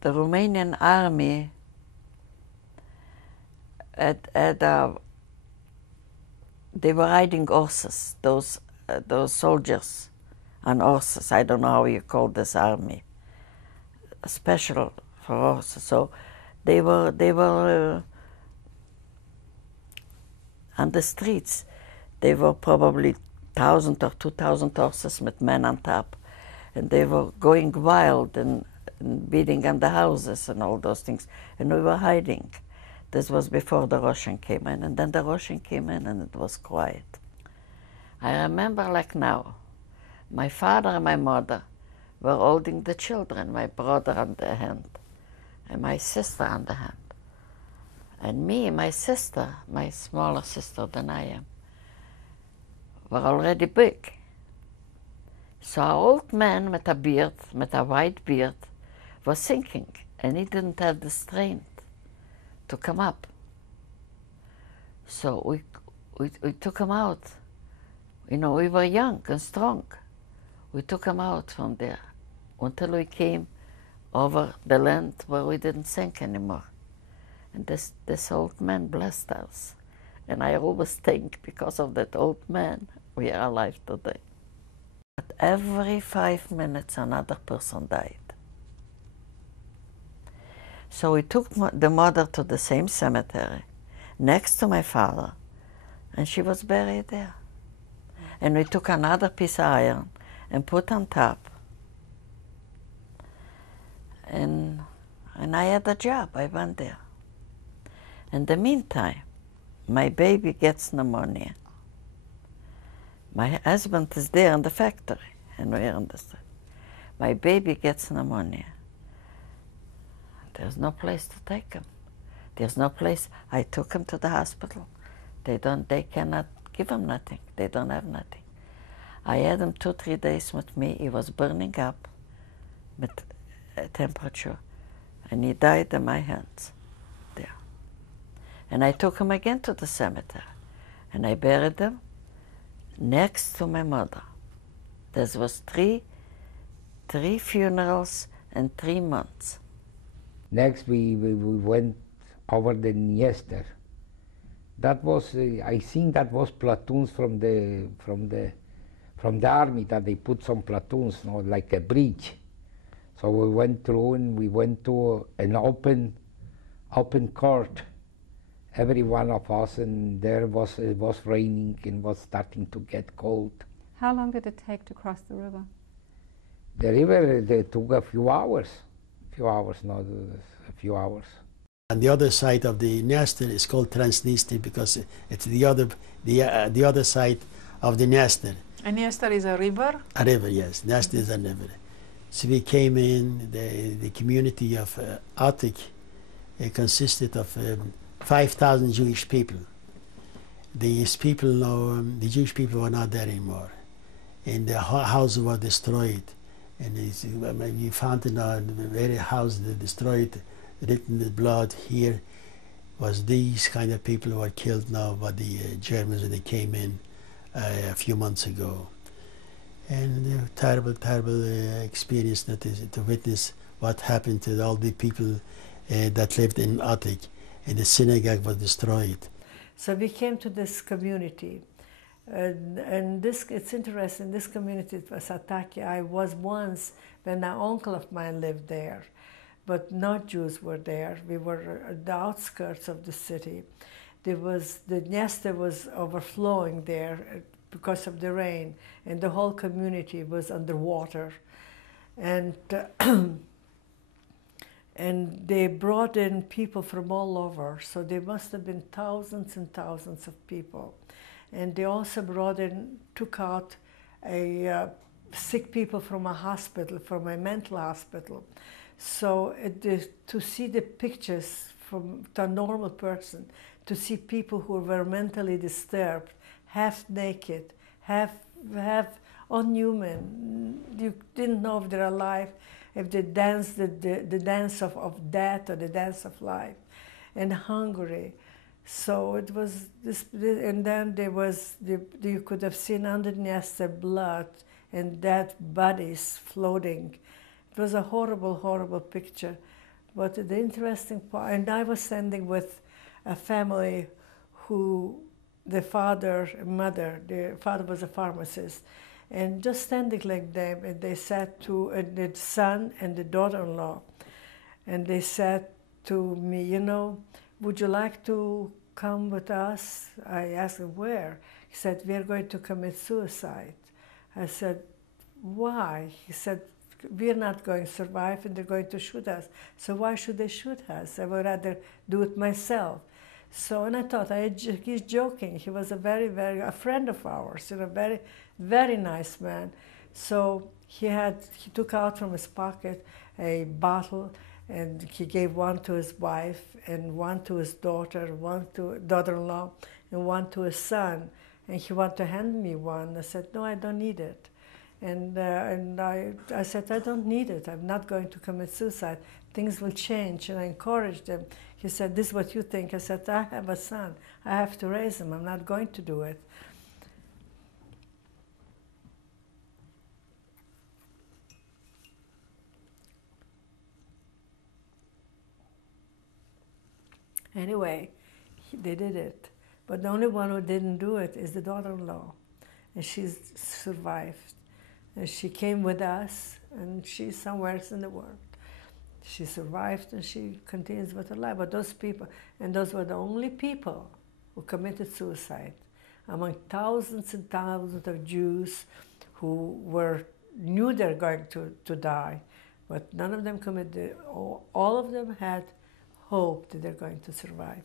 the Romanian army they were riding horses, those soldiers on horses. I don't know how you call this army, special for horses. So they were on the streets. They were probably 1,000 or 2,000 horses with men on top, and they were going wild and beating on the houses and all those things, and we were hiding. This was before the Russian came in, and then the Russian came in and it was quiet. I remember like now, my father and my mother were holding the children, my brother on the hand, and my sister on the hand. And me and my sister, my smaller sister than I am, were already big. So our old man with a beard, with a white beard, was sinking, and he didn't have the strength to come up. So we took him out. You know, we were young and strong. We took him out from there until we came over the land where we didn't sink anymore. And this old man blessed us. And I always think, because of that old man, we are alive today. But every 5 minutes, another person died. So we took the mother to the same cemetery, next to my father, and she was buried there. And we took another piece of iron and put on top. And I had a job, I went there. In the meantime, my baby gets pneumonia. My husband is there in the factory, and we're in the street. My baby gets pneumonia. There's no place to take him. There's no place. I took him to the hospital. They cannot give him nothing. They don't have nothing. I had him 2-3 days with me. He was burning up with temperature, and he died in my hands there. And I took him again to the cemetery, and I buried him next to my mother. There was three funerals in 3 months. Next, we went over the Dniester. That was, I think, that was platoons from the army, that they put some platoons, you know, like a bridge. So we went through, and we went to an open court, every one of us, and it was raining and was starting to get cold. How long did it take to cross the river? The river, they took a few hours. Not a few hours. On the other side of the Dniester is called Transnistria because it's the other side of the Dniester. And Dniester is a river? A river, yes. Dniester is a river. So we came in, the community of Atik consisted of 5,000 Jewish people. These people now, the Jewish people were not there anymore. And the houses were destroyed. And we found in our very house destroyed, written with blood. Here was these kind of people who were killed now by the Germans when they came in a few months ago. And a terrible, terrible experience that is to witness what happened to all the people that lived in Atik, and the synagogue was destroyed. So we came to this community. And it's interesting, this community, it was Ataki. I was once, when an uncle of mine lived there, but not Jews were there. We were at the outskirts of the city. The Dniester was overflowing there because of the rain, and the whole community was underwater. And, and they brought in people from all over, so there must have been thousands and thousands of people. And they also took out sick people from a hospital, from a mental hospital. So to see the pictures from a normal person, to see people who were mentally disturbed, half naked, half unhuman, you didn't know if they're alive, if they danced the dance of death or the dance of life, and hungry. So it was this, and then you could have seen underneath the blood and dead bodies floating. It was a horrible, horrible picture. But the interesting part, and I was standing with a family who the father and mother, the father was a pharmacist, and just standing like them, and they said to the son and the daughter-in-law, and they said to me, you know, would you like to come with us? I asked him where. He said, we are going to commit suicide. I said, why? He said, we're not going to survive and they're going to shoot us. So why should they shoot us? I would rather do it myself. So, and I thought, he's joking. He was a friend of ours, you know, very, very nice man. So he took out from his pocket a bottle, and he gave one to his wife, and one to his daughter, one to daughter-in-law, and one to his son. And he wanted to hand me one. I said, no, I don't need it. And I said, I don't need it. I'm not going to commit suicide. Things will change. And I encouraged him. He said, this is what you think. I said, I have a son. I have to raise him. I'm not going to do it. Anyway, they did it. But the only one who didn't do it is the daughter-in-law. And she's survived. And she came with us, and she's somewhere else in the world. She survived, and she continues with her life. But those people, and those were the only people who committed suicide among thousands and thousands of Jews who knew they're going to die. But none of them committed. All of them had hope that they're going to survive.